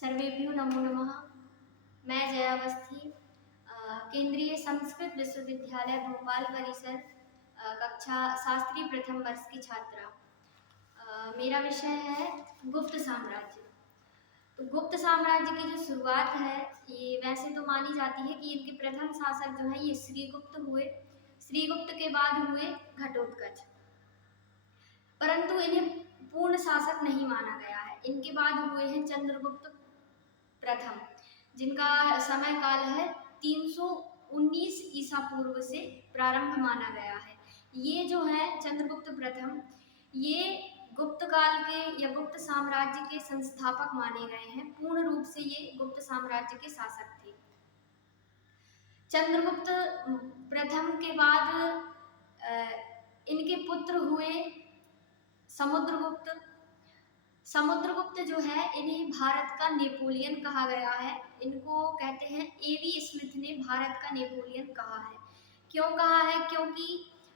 सर्वेभ्यो नमो नमः। मैं जया अवस्थी केंद्रीय संस्कृत विश्वविद्यालय भोपाल परिसर कक्षा शास्त्री प्रथम वर्ष की छात्रा। मेरा विषय है गुप्त साम्राज्य। तो गुप्त साम्राज्य की जो शुरुआत है, ये वैसे तो मानी जाती है कि इनके प्रथम शासक जो है ये श्रीगुप्त हुए। श्रीगुप्त के बाद हुए घटोत्कच, परंतु इन्हें पूर्ण शासक नहीं माना गया है। इनके बाद हुए हैं चंद्रगुप्त प्रथम, जिनका समय काल है 319 ईसा पूर्व से प्रारंभ माना गया है। ये जो है चंद्रगुप्त प्रथम, ये गुप्त काल के या गुप्त साम्राज्य के संस्थापक माने गए हैं। पूर्ण रूप से ये गुप्त साम्राज्य के शासक थे। चंद्रगुप्त प्रथम के बाद इनके पुत्र हुए समुद्रगुप्त। समुद्रगुप्त जो है, इन्हें भारत का नेपोलियन कहा गया है। इनको कहते हैं एवी स्मिथ ने भारत का नेपोलियन कहा है। क्यों कहा है? क्योंकि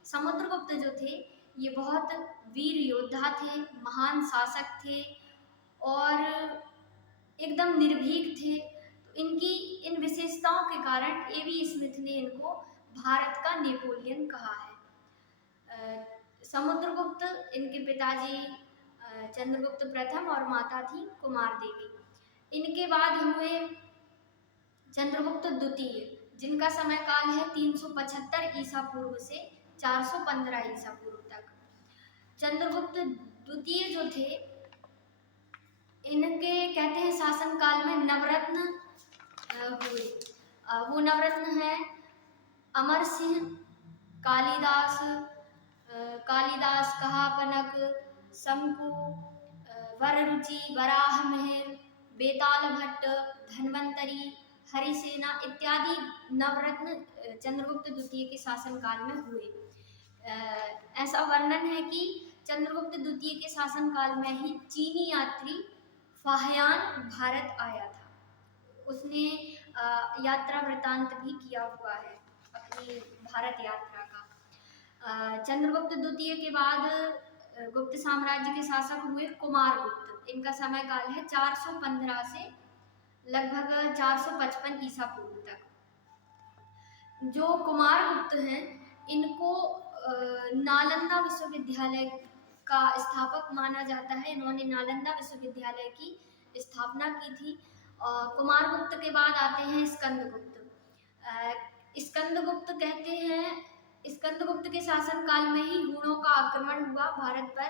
समुद्रगुप्त जो थे ये बहुत वीर योद्धा थे, महान शासक थे और एकदम निर्भीक थे। तो इनकी इन विशेषताओं के कारण एवी स्मिथ ने इनको भारत का नेपोलियन कहा है। समुद्रगुप्त, इनके पिताजी चंद्रगुप्त प्रथम और माता थी कुमार देवी। इनके बाद हुए चंद्रगुप्त द्वितीय, जिनका समय काल है 375 ईसा पूर्व से 415 ईसा पूर्व तक। चंद्रगुप्त द्वितीय जो थे, इनके कहते हैं शासन काल में नवरत्न हुए। वो नवरत्न है अमर सिंह, कालिदास, कहापनक, शंकु, वररुचि, वराहमिहिर, बेताल भट्ट, धन्वंतरी, हरिसेना इत्यादि नवरत्न चंद्रगुप्त द्वितीय के शासन काल में हुए। ऐसा वर्णन है कि चंद्रगुप्त द्वितीय के शासन काल में ही चीनी यात्री फाहियान भारत आया था। उसने यात्रा वृतांत भी किया हुआ है अपनी भारत यात्रा का। चंद्रगुप्त द्वितीय के बाद गुप्त साम्राज्य के शासक हुए कुमारगुप्त। इनका समय काल है 415 से लगभग 455 ईसा पूर्व तक। जो कुमारगुप्त हैं, इनको नालंदा विश्वविद्यालय का स्थापक माना जाता है। इन्होंने नालंदा विश्वविद्यालय की स्थापना की थी। कुमारगुप्त के बाद आते हैं स्कंदगुप्त। स्कंदगुप्त कहते हैं, स्कंदगुप्त के शासन काल में ही हूणों का आक्रमण हुआ भारत पर,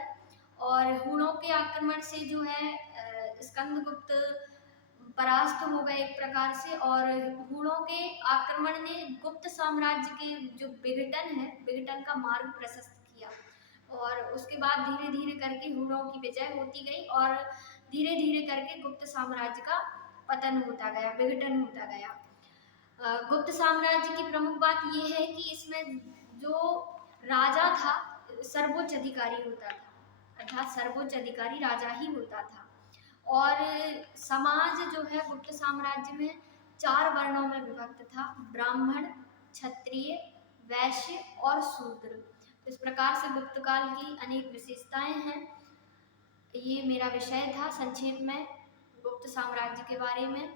और हूणों के आक्रमण से जो है स्कंदगुप्त परास्त हो गए एक प्रकार से। और हूणों के आक्रमण ने गुप्त साम्राज्य के जो विघटन है, विघटन का मार्ग प्रशस्त किया। और उसके बाद धीरे धीरे करके हूणों की विजय होती गई और धीरे धीरे करके गुप्त साम्राज्य का पतन होता गया, विघटन होता गया। गुप्त साम्राज्य की प्रमुख बात यह है कि इसमें जो राजा था सर्वोच्च अधिकारी होता था, अर्थात सर्वोच्च अधिकारी राजा ही होता था। और समाज जो है गुप्त साम्राज्य में 4 वर्णों में विभक्त था: ब्राह्मण, क्षत्रिय, वैश्य और शूद्र। इस प्रकार से गुप्त काल की अनेक विशेषताएं हैं। ये मेरा विषय था संक्षेप में गुप्त साम्राज्य के बारे में।